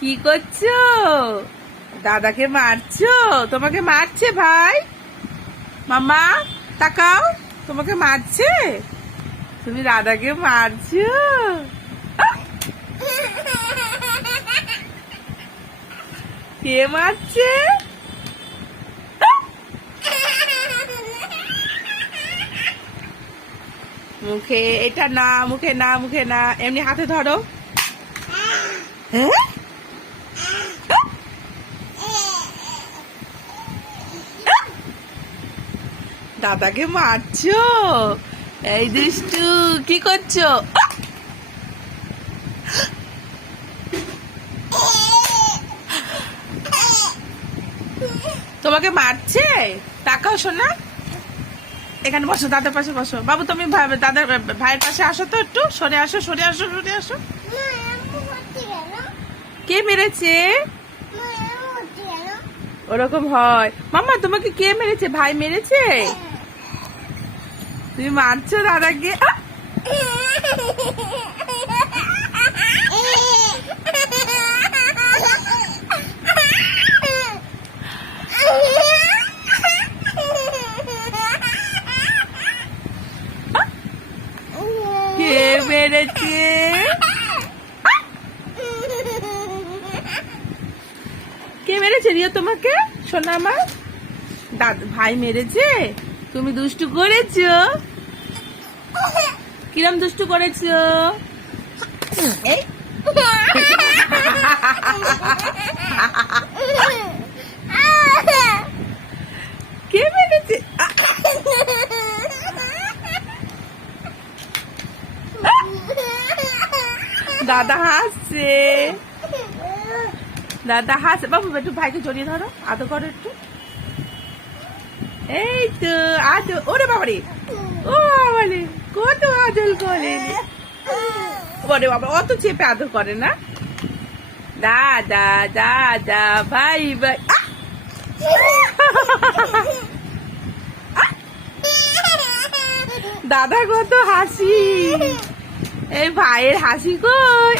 কি করছো? দাদাকে মারছো? তোমাকে মারছে ভাই? মামা তাকাও, তোমাকে মারছে? তুমি দাদাকে মারছো? কে মারছে? মুখে এটা না, মুখে না, মুখে না, এমনি হাতে ধরো। হ্যাঁ, দাদাকে মারছো? এই দুষ্টু, কি করছো? তোমাকে মারছে? তাকাও শোনা, এখানে বসো, দাদার পাশে বসো। বাবু তুমি দাদার ভাইয়ের পাশে আসো তো, একটু সরে আসো, সরে আসো, সরে আসো। কে মেরেছে? ওরকম হয় মামা, তোমাকে কে মেরেছে? ভাই মেরেছে? তুমি মারছো দাদাকে? কে মেরেছে? কে মেরেছে রিয়া তোমাকে? শোনা আমার দাদা ভাই মেরেছে? তুমি দুষ্টু করেছো? কিরম দুষ্টু করেছো? এই কে মেরেছে? দাদা হাসছে, দাদা হাসছে। বাবু একটু ভাইকে জড়িয়ে ধরো, আদর করো একটু। এই তো আদর। ওরে বাবারে, ও বাবারে, কত আদর করে। ওরে বাবা, অত চেপে আদর করে না। দাদা দাদা, ভাই ভাই। দাদা কত হাসি, এই ভাইয়ের হাসি কই?